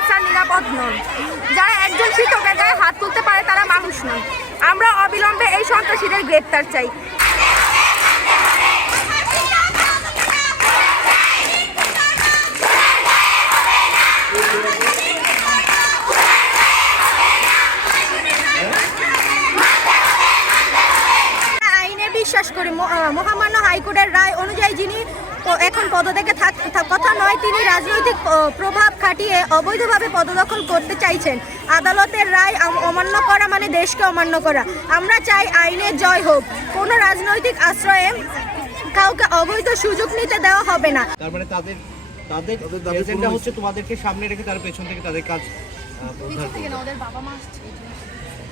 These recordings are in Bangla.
অফিসার নিরাপদ নন। যারা একজন শিক্ষকের গায়ে হাত তুলতে পারে তারা মানুষ নন। আমরা অবিলম্বে এই সন্ত্রাসীদের গ্রেপ্তার চাই। বিশ্বাস করি মহামান্য হাইকোর্টের রায় অনুযায়ী যিনি এখন পদত্যাগে কথা নয়, তিনি রাজনৈতিক প্রভাব খাটিয়ে অবৈধভাবে পদদখল করতে চাইছেন। আদালতের রায় অমান্য করা মানে দেশকে অমান্য করা। আমরা চাই আইনের জয় হোক। কোনো রাজনৈতিক আশ্রয়ে কাউকে অবৈধ সুযোগ নিতে দেওয়া হবে না। তার মানে তাদের এজেন্ডা হচ্ছে তোমাদেরকে সামনে রেখে তার পেছন থেকে তাদের কাজ ওদের বাবা মা আসছে।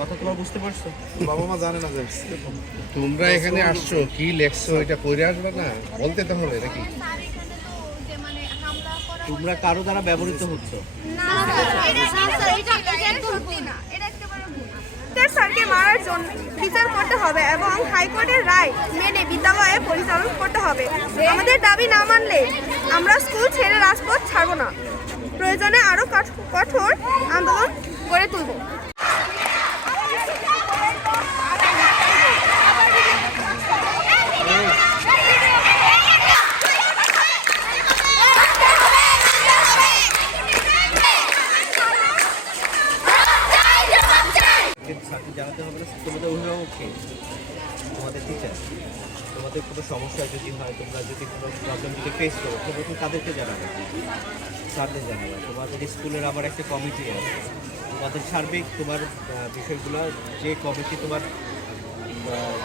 কথা তোমরা বুঝতে পারছো? বাবা মা জানে না যে তোমরা এখানে আসছো, কি লেখছো এটা পড়ে আসবে না, বলতে তো হবে নাকি? তোমরা কারো দ্বারা ব্যবহৃত হচ্ছ। স্যারকে মারার জন্য বিচার করতে হবে এবং হাইকোর্টের রায় মেনে বিদ্যালয়ে পরিচালনা করতে হবে। আমাদের দাবি না মানলে আমরা স্কুল ছেড়ে রাজপথ ছাড়ব না। প্রয়োজনে আরো কঠোর আন্দোলন গড়ে তুলব। জানাতে হবে না তোমাদের অভিভাবককে, তোমাদের টিচার, তোমাদের কোনো সমস্যা যদি হয়, তোমরা যদি কোনো প্রবলেম যদি ফেস করো তবে তুমি তাদেরকে জানাবে, স্যারদের জানাবে। তোমাদের স্কুলের আবার একটা কমিটি আছে, তোমাদের সার্বিক তোমার বিষয়গুলো যে কমিটি তোমার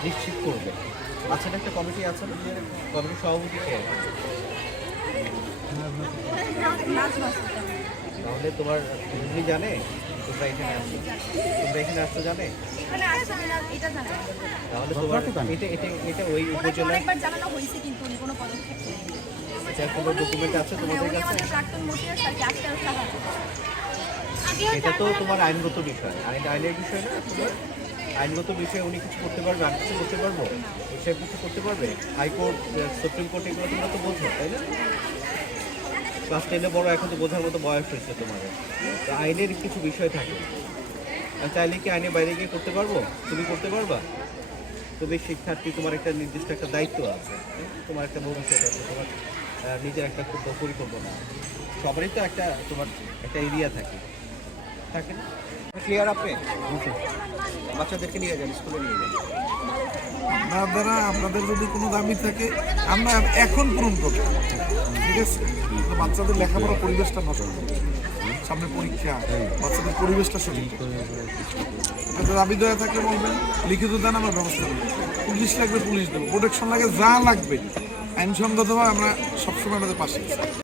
নিশ্চিত করবে। আছে না একটা কমিটি আছে না? কমিটির সভাপতি কে? তাহলে তোমার তুমি জানে তোমরা এখানে আসছো, জানে? তাহলে তোমার এটা ওই উপজেলায় এটা কোনো ডকুমেন্ট আছে তোমাদের কাছে? এটা তো তোমার আইনগত বিষয়, আইনের বিষয় না। তোমার আইনগত বিষয়ে উনি কিছু করতে পারবে, আমি কিছু করতে পারবো, এসব কিছু করতে পারবে? হাইকোর্ট, সুপ্রিম কোর্ট, এগুলো তোমরা তো বোঝো, তাই না? ক্লাস 10-এ বড়, এখন তো বোঝার মতো বয়স হয়েছে তোমাদের। তো আইনের কিছু বিষয় থাকে, চাইলে কি আইনের বাইরে গিয়ে করতে পারবো? তুমি করতে পারবা? তুমি শিক্ষার্থী, তোমার একটা নির্দিষ্ট একটা দায়িত্ব আছে, তোমার একটা ভবিষ্যৎ আছে, তোমার নিজের একটা পরিকল্পনা আছে। সবারই তো একটা তোমার একটা এরিয়া থাকে না? ক্লিয়ার? আপনি বাচ্চাদেরকে নিয়ে যান, স্কুলে নিয়ে যান। আপনার দ্বারা আপনাদের যদি কোনো দাবি থাকে আমরা এখন পূরণ করব, ঠিক আছে? বাচ্চাদের লেখাপড়ার পরিবেশটা নষ্ট, সামনে পরীক্ষা, বাচ্চাদের পরিবেশটা সঠিক। আপনাদের দাবি দেওয়া থাকলে বলবেন, লিখিত দেন, আমরা ব্যবস্থা করব। পুলিশ লাগবে পুলিশ দেবো, প্রোটেকশন লাগে, যা লাগবে আইনসঙ্গতভাবে আমরা সবসময় আমাদের পাশে আছি।